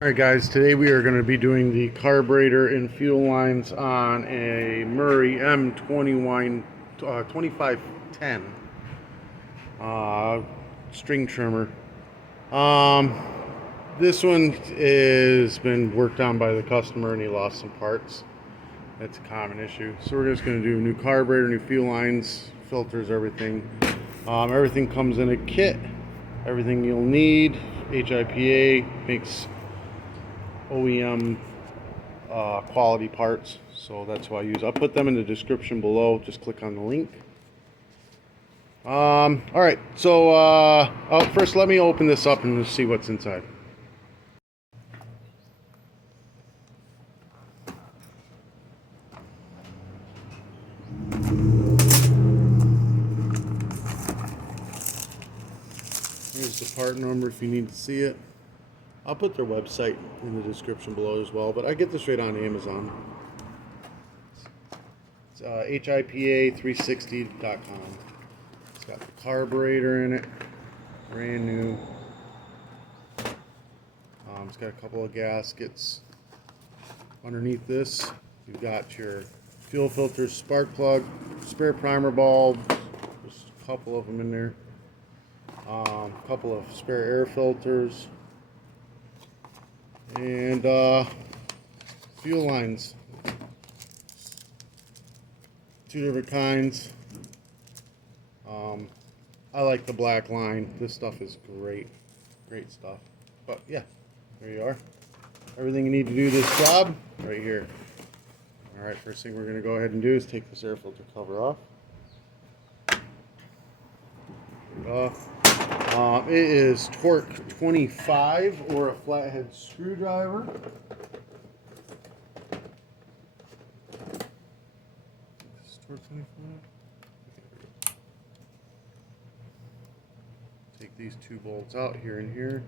Alright guys, today we are going to be doing the carburetor and fuel lines on a Murray m2510 string trimmer. This one has been worked on by the customer and he lost some parts. That's a common issue. So we're just going to do new carburetor, new fuel lines, filters, everything. Everything comes in a kit. Everything you'll need. HIPA makes OEM quality parts, so that's what I use. I'll put them in the description below. Just click on the link. All right, so first let me open this up and see what's inside. Here's the part number if you need to see it. I'll put their website in the description below as well, but I get this right on Amazon. It's HIPA360.com. It's got the carburetor in it, brand new. It's got a couple of gaskets. Underneath this, you've got your fuel filters, spark plug, spare primer bulbs. There's a couple of them in there. A couple of spare air filters. And fuel lines, 2 different kinds. I like the black line. This stuff is great stuff. But yeah, there you are. Everything you need to do this job right here. All right, first thing we're going to go ahead and do is take this air filter cover off. It is torque 25 or a flathead screwdriver. Torque 25. Take these 2 bolts out here and here.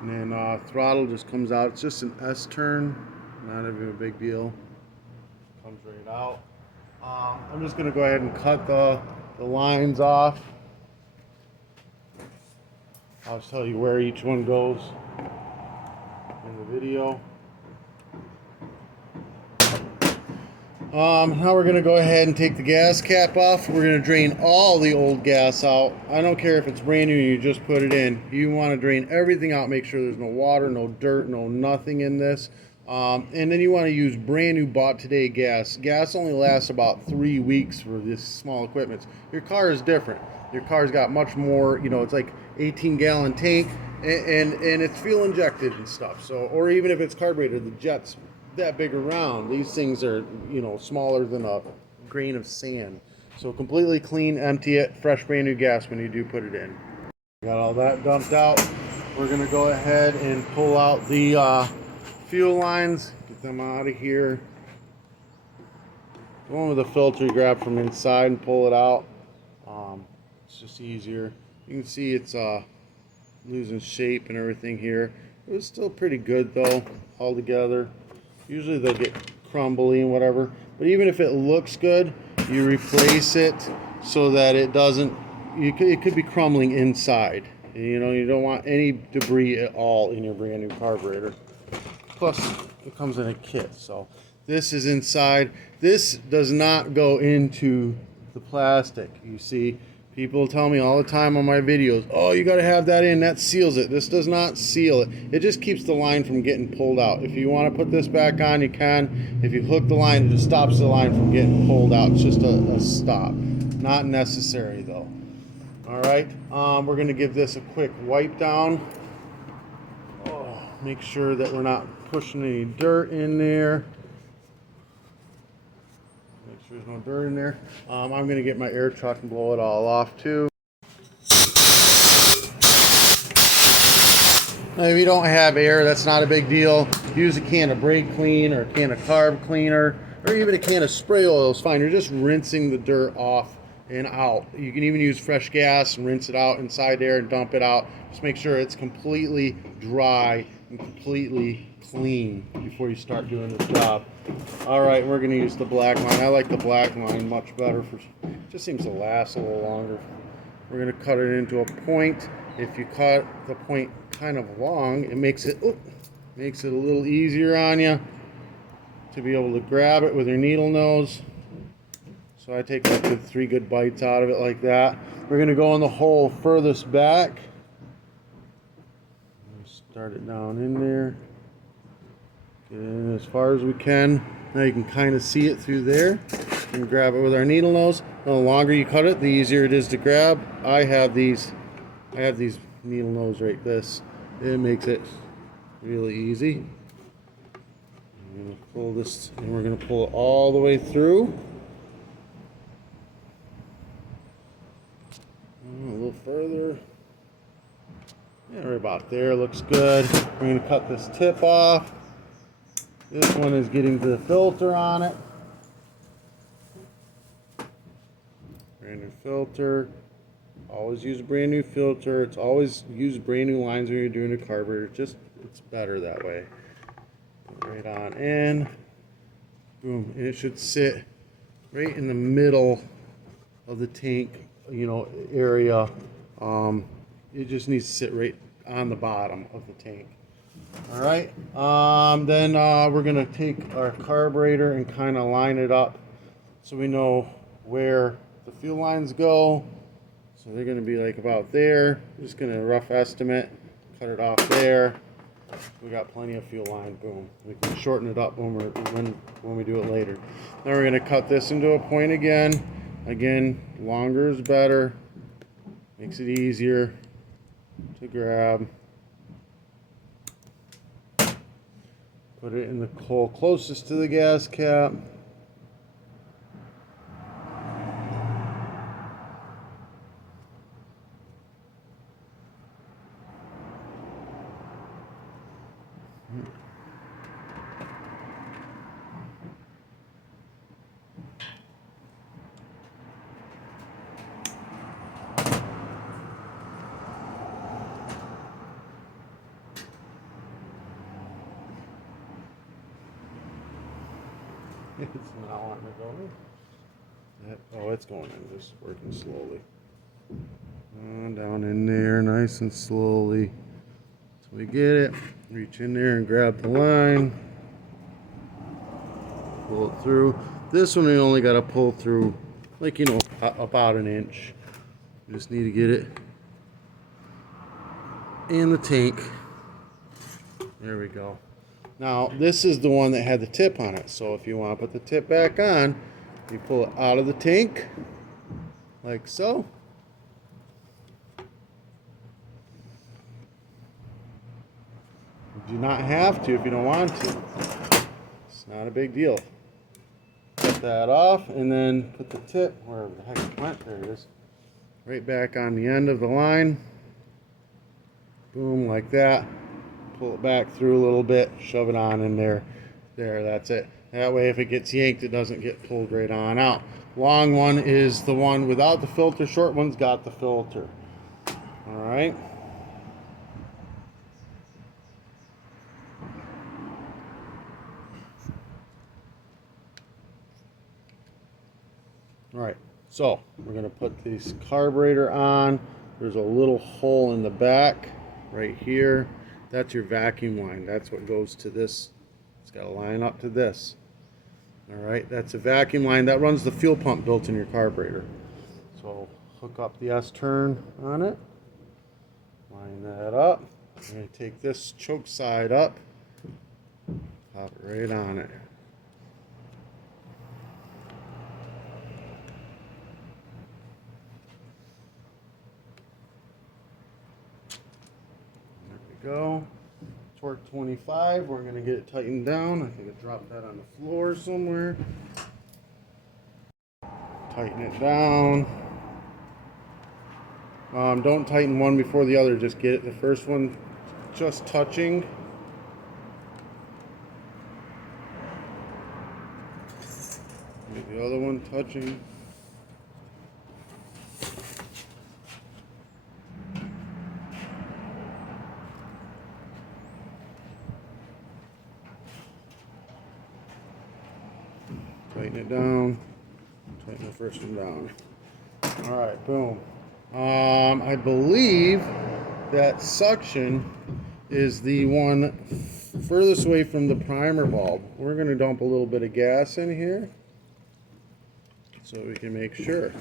And then throttle just comes out. It's just an S turn, not even a big deal. Comes right out. I'm just going to go ahead and cut the lines off. I'll just tell you where each one goes in the video. Now we're going to go ahead and take the gas cap off. We're going to drain all the old gas out. I don't care if it's brand new and you just put it in. You want to drain everything out. Make sure there's no water, no dirt, no nothing in this. And then you want to use brand new bought today gas. Gas only lasts about 3 weeks for this small equipment. Your car is different. Your car's got much more, you know, it's like 18-gallon tank and it's fuel injected and stuff. So, or even if it's carburetor, the jet's that big around. These things are, you know, smaller than a grain of sand. So completely clean, empty it, fresh brand new gas when you do put it in. Got all that dumped out. We're gonna go ahead and pull out the fuel lines, get them out of here. The one with the filter you grab from inside and pull it out. It's just easier. You can see it's losing shape and everything here. It was still pretty good though, all together. Usually they'll get crumbly and whatever, but even if it looks good, you replace it so that it doesn't, it could be crumbling inside. You know, you don't want any debris at all in your brand new carburetor. Plus, it comes in a kit, so this is inside. This does not go into the plastic. You see, people tell me all the time on my videos, oh, you got to have that in, that seals it. This does not seal it. It just keeps the line from getting pulled out. If you want to put this back on, you can. If you hook the line, it just stops the line from getting pulled out. It's just a stop. Not necessary, though. All right, we're going to give this a quick wipe down. Make sure that we're not pushing any dirt in there. Make sure there's no dirt in there. I'm going to get my air truck and blow it all off too. Now, if you don't have air, that's not a big deal. Use a can of brake clean or a can of carb cleaner or even a can of spray oil is fine. You're just rinsing the dirt off and out. You can even use fresh gas and rinse it out inside there and dump it out. Just make sure it's completely dry and completely clean before you start doing this job. All right, we're gonna use the black line. I like the black line much better. It just seems to last a little longer. We're gonna cut it into a point. If you cut the point kind of long, it makes it a little easier on you to be able to grab it with your needle nose. So I take like 3 good bites out of it like that. We're gonna go in the hole furthest back. Start it down in there. Get in as far as we can. Now you can kind of see it through there. And grab it with our needle nose. The longer you cut it, the easier it is to grab. I have these needle nose right this. It makes it really easy. I'm gonna pull this, and we're gonna pull it all the way through. A little further. Yeah, right about there. Looks good. We're gonna cut this tip off. This one is getting the filter on it. Brand new filter. Always use a brand new filter. It's always use brand new lines when you're doing a carburetor. It's better that way. Right on in. Boom. And it should sit right in the middle of the tank, area. It just needs to sit right on the bottom of the tank. All right. Then we're gonna take our carburetor and kind of line it up so we know where the fuel lines go. So they're gonna be like about there. Just gonna rough estimate, cut it off there. We got plenty of fuel line. Boom. We can shorten it up when we do it later. Now we're gonna cut this into a point again. Again, longer is better. Makes it easier to grab. Put it in the hole closest to the gas cap. It's not wanting to go in. Oh, it's going in. Just working slowly. Down in there, nice and slowly. So we get it. Reach in there and grab the line. Pull it through. This one we only got to pull through, like, about an inch. We just need to get it in the tank. There we go. Now, this is the one that had the tip on it. So if you want to put the tip back on, you pull it out of the tank, like so. You do not have to if you don't want to. It's not a big deal. Cut that off and then put the tip, wherever the heck it went, there it is, right back on the end of the line. Boom, like that. Pull it back through a little bit, shove it on in there. There, that's it. That way if it gets yanked, it doesn't get pulled right on out. Long one is the one without the filter. Short one's got the filter. All right. All right, so we're gonna put this carburetor on. There's a little hole in the back right here. That's your vacuum line. That's what goes to this. It's got to line up to this. All right, that's a vacuum line that runs the fuel pump built in your carburetor. So hook up the S-turn on it. Line that up. I'm going to take this choke side up. Pop it right on it. Go. Torque 25. We're going to get it tightened down. I think I dropped that on the floor somewhere. Tighten it down. Don't tighten one before the other. Just get it the first one just touching. Get the other one touching. Tighten it down. Tighten the first one down. All right, boom. I believe that suction is the one furthest away from the primer bulb. We're going to dump a little bit of gas in here so we can make sure.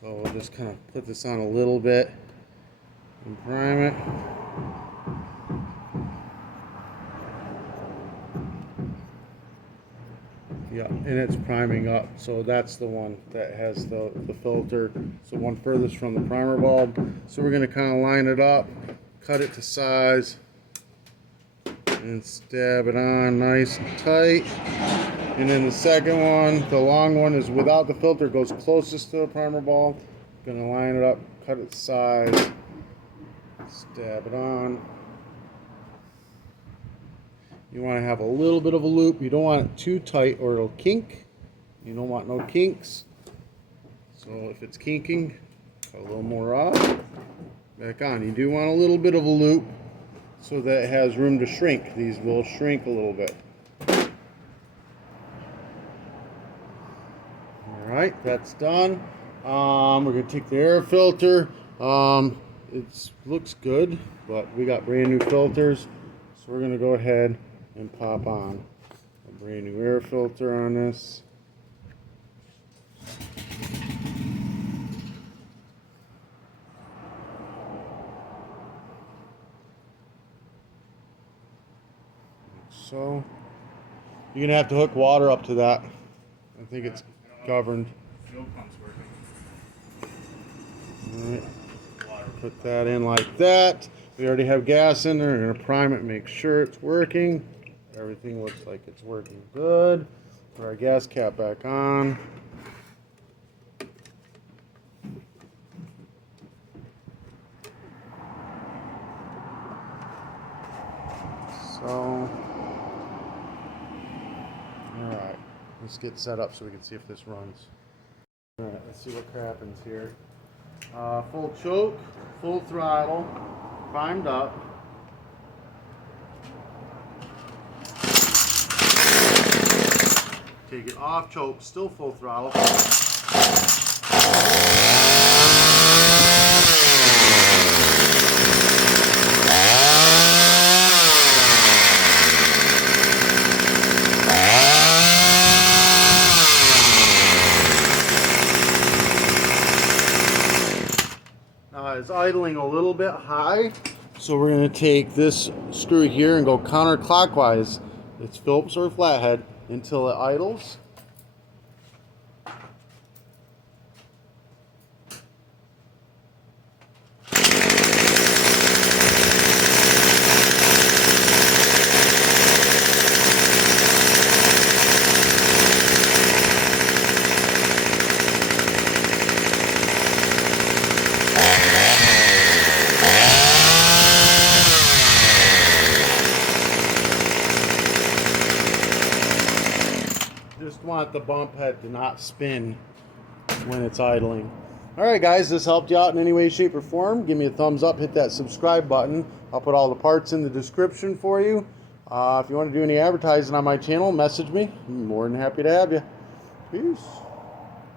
So we'll just kind of put this on a little bit and prime it. Yeah, and it's priming up, so that's the one that has the filter. So one furthest from the primer bulb. So we're going to kind of line it up, cut it to size, and stab it on nice and tight. And then the second one, the long one, is without the filter, goes closest to the primer bulb. Going to line it up, cut it to size, stab it on. You want to have a little bit of a loop. You don't want it too tight or it'll kink. You don't want no kinks. So if it's kinking, cut a little more off. Back on. You do want a little bit of a loop so that it has room to shrink. These will shrink a little bit. Alright, that's done. We're going to take the air filter. It looks good, but we got brand new filters. So we're going to go ahead and pop on a brand new air filter on this. So you're gonna have to hook water up to that. I think it's governed. Fuel pump's working. All right. Put that in like that. We already have gas in there. We're gonna prime it, make sure it's working. Everything looks like it's working good. Put our gas cap back on. So, alright, let's get set up so we can see if this runs. Alright, let's see what happens here. Full choke, full throttle, primed up. Take it off choke, still full throttle. It's idling a little bit high, so we're going to take this screw here and go counterclockwise. It's Phillips or flathead until it idles. Just want the bump head to not spin when it's idling. Alright guys, this helped you out in any way, shape, or form. Give me a thumbs up, hit that subscribe button. I'll put all the parts in the description for you. If you want to do any advertising on my channel, message me. I'm more than happy to have you. Peace.